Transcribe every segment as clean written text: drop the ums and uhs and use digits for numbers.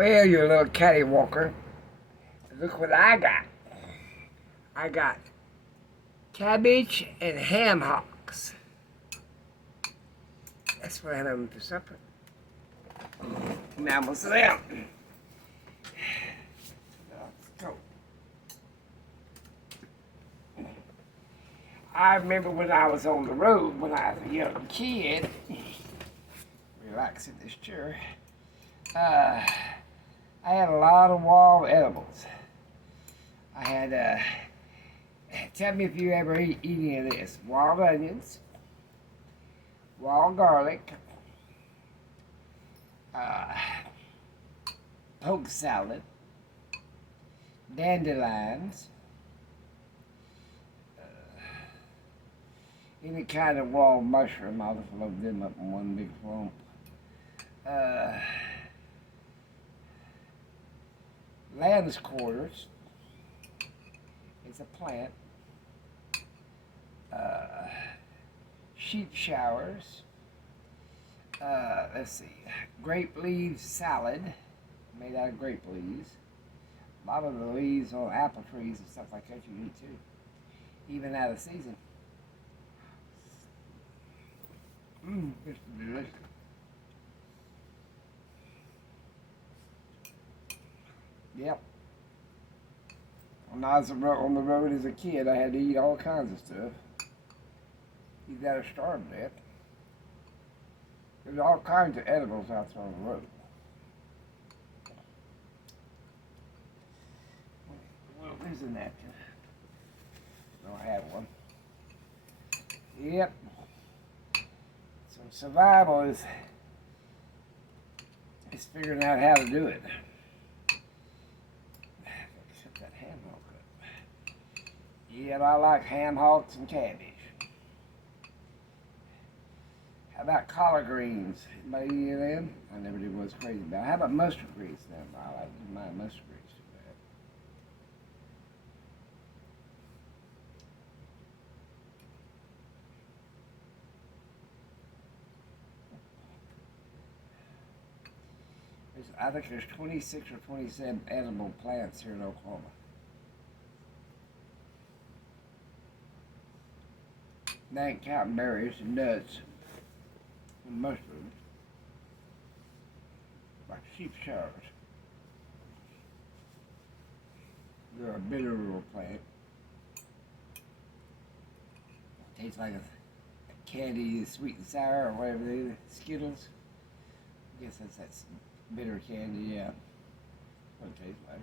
Well, you little catty walker, look what I got. I got cabbage and ham hocks. That's what I had them for supper. Now we'll sit down. Let's go. I remember when I was on the road, when I was a young kid, relax in this chair, I had a lot of wild edibles. I had, tell me if you ever eat any of this. Wild onions, wild garlic, poke salad, dandelions, any kind of wild mushroom. I'll just load them up in one big lump. Lamb's quarters. It's a plant. Sheep showers. Let's see. Grape leaves salad, made out of grape leaves. A lot of the leaves on apple trees and stuff like that you eat too, even out of season. It's delicious. Yep. When I was on the road as a kid, I had to eat all kinds of stuff. You gotta starve that. There's all kinds of edibles out there on the road. Well, there's a napkin. No, I have one. Yep. So survival is figuring out how to do it. Set that ham hock up. Yep, I like ham hocks and cabbage. How about collard greens? Anybody eat any of them? I never did what I was crazy about. How about mustard greens then? I like my mustard greens too bad. I think there's 26 or 27 edible plants here in Oklahoma. They ain't counting berries and nuts and mushrooms, like sheep showers. They're a bitter little plant. Tastes like a candy, sweet and sour, or whatever they are, Skittles. I guess that's bitter candy, yeah. What it tastes like.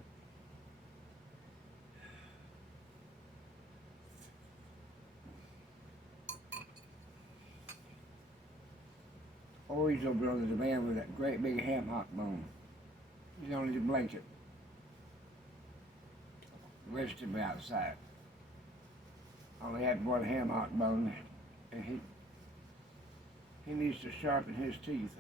Always over on the demand with that great big ham hock bone. You don't need a blanket. The rest of them outside. I only had one ham hock bone, and he needs to sharpen his teeth.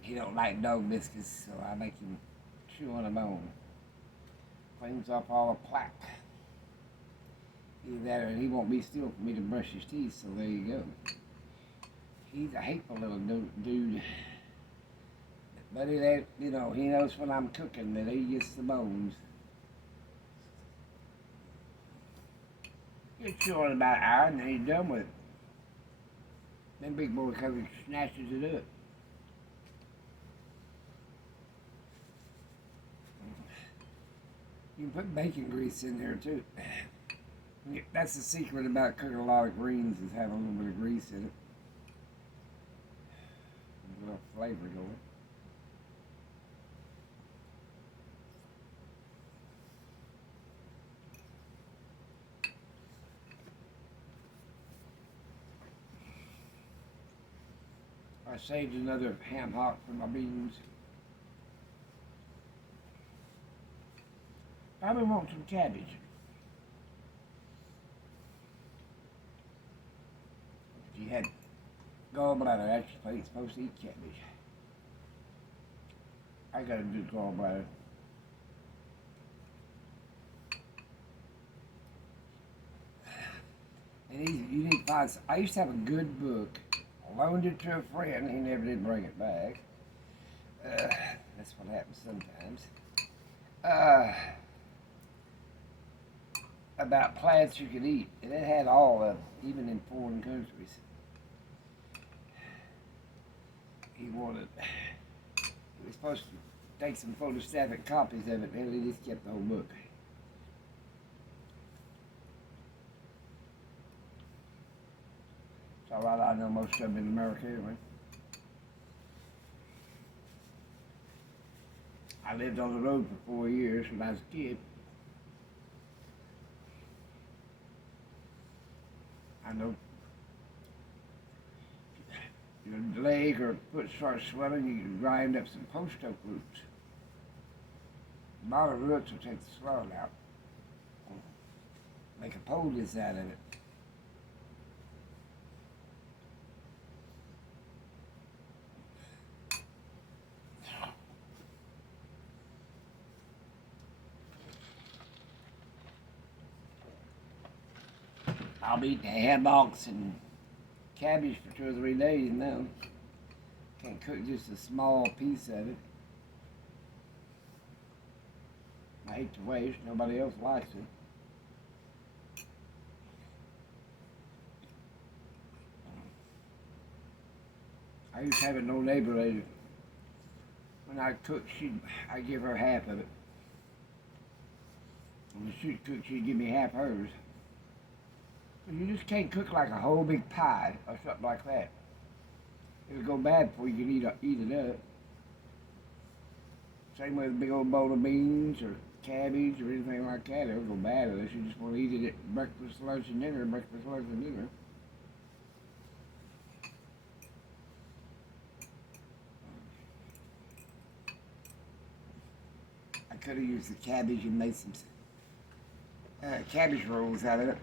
He don't like dog biscuits, so I make him chew on a bone. Cleans off all the plaque. Either that or he won't be still for me to brush his teeth, so there you go. He's a hateful little dude. But he knows when I'm cooking that he gets the bones. He'll chew on about an hour and then he's done with it. Then big boy comes and snatches it up. You can put bacon grease in there too. That's the secret about cooking a lot of greens, is having a little bit of grease in it. A little flavor going. I saved another ham hock for my beans. Probably want some cabbage. If you had gallbladder, actually, you're supposed to eat cabbage. I got a good gallbladder. And you need to find. I used to have a good book loaned it to a friend. He never did bring it back. That's what happens sometimes. About plants you could eat, and it had all of them, even in foreign countries. He was supposed to take some photostatic copies of it, and he just kept the whole book. It's all right, I know most of them in America anyway. I lived on the road for 4 years when I was a kid. I know your leg or foot starts swelling, you can grind up some post oak roots. A lot of roots will take the swelling out. Make a poultice out of it. I'll be eating ham hocks and cabbage for 2 or 3 days now. Can't cook just a small piece of it. I hate to waste, nobody else likes it. I used to have an old neighbor lady. When I cook, I'd give her half of it. When she'd cook, she'd give me half hers. You just can't cook like a whole big pie or something like that. It'll go bad before you can eat it up. Same with a big old bowl of beans or cabbage or anything like that. It'll go bad unless you just want to eat it at breakfast, lunch, and dinner. Breakfast, lunch, and dinner. I could have used the cabbage and made some cabbage rolls out of it.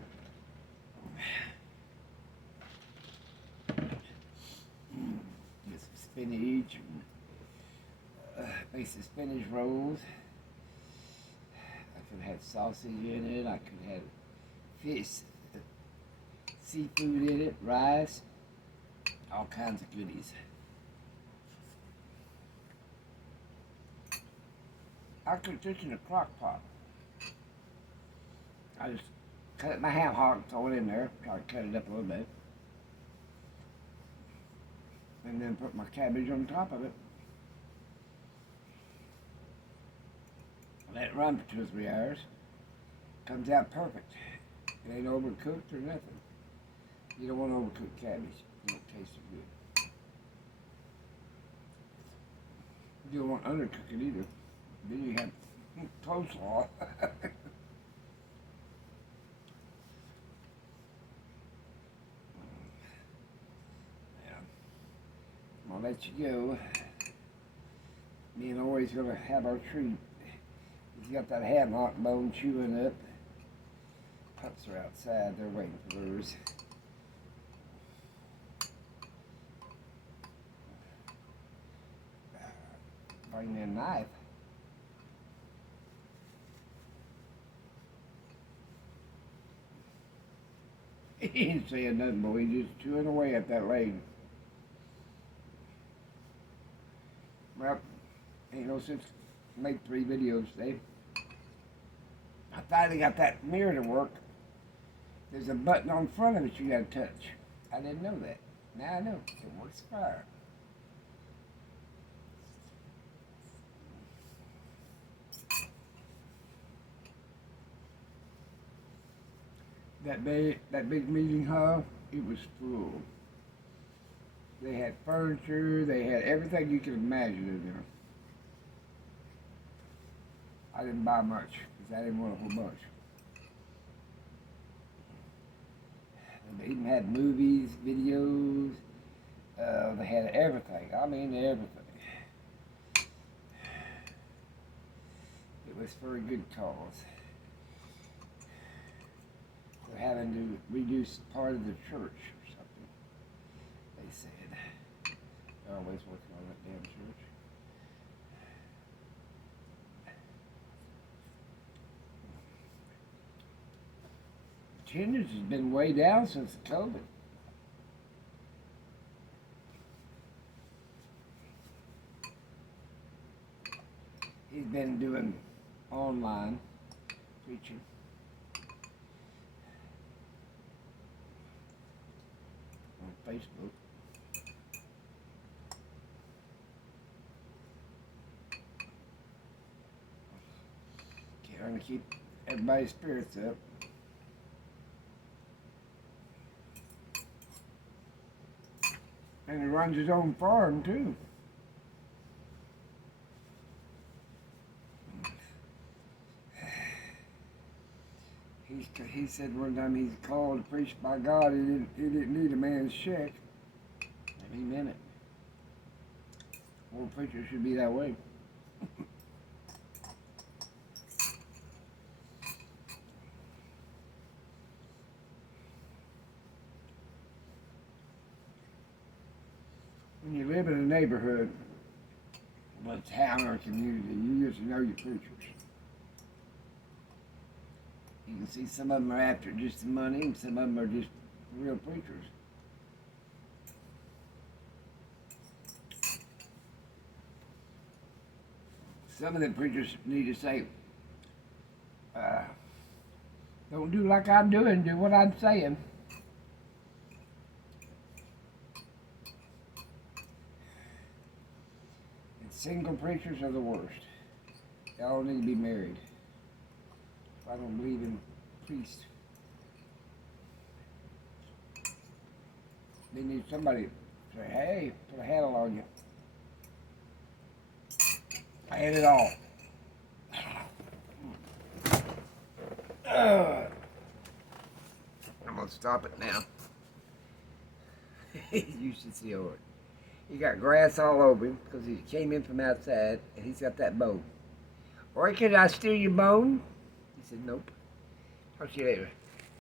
Get some spinach and make some spinach rolls. I could have had sausage in it. I could have had fish, seafood in it, rice, all kinds of goodies. I cooked this in a crock pot. I just cut my ham hock, throw it in there, try to cut it up a little bit. And then put my cabbage on top of it. Let it run for 2 or 3 hours. Comes out perfect. It ain't overcooked or nothing. You don't want to overcook cabbage. It won't taste so good. You don't want to undercook it either. Then you have coleslaw. I'll let you go. Me and Ori's gonna have our treat. He's got that ham hock bone chewing up. Pups are outside, they're waiting for theirs. Bring me a knife. He ain't saying nothing, boy. He's just chewing away at that leg. Well, ain't no sense to make 3 videos today. I finally got that mirror to work. There's a button on front of it you gotta touch. I didn't know that. Now I know. It works fine. That big meeting hall, it was full. They had furniture, they had everything you could imagine in there. I didn't buy much, because I didn't want a whole bunch. They even had movies, videos, they had everything. I mean everything. It was for a good cause. They're having to reduce part of the church or something, they said. They're always working on that damn church. Attendance has been way down since COVID. He's been doing online preaching. On Facebook. Trying to keep everybody's spirits up. And he runs his own farm too. He said one time he's called to preach by God. He didn't need a man's check. And he meant it. More preachers should be that way. When you live in a neighborhood, a town or a community, you get to know your preachers. You can see some of them are after just the money, and some of them are just real preachers. Some of the preachers need to say, don't do like I'm doing, do what I'm saying. And single preachers are the worst. They all need to be married. I don't believe in priests. They need somebody to say, hey, put a handle on you. I had it all. I'm going to stop it now. You should see over it. He got grass all over him because he came in from outside and he's got that bone. Or could I steal your bone? He said, nope. Talk to you later.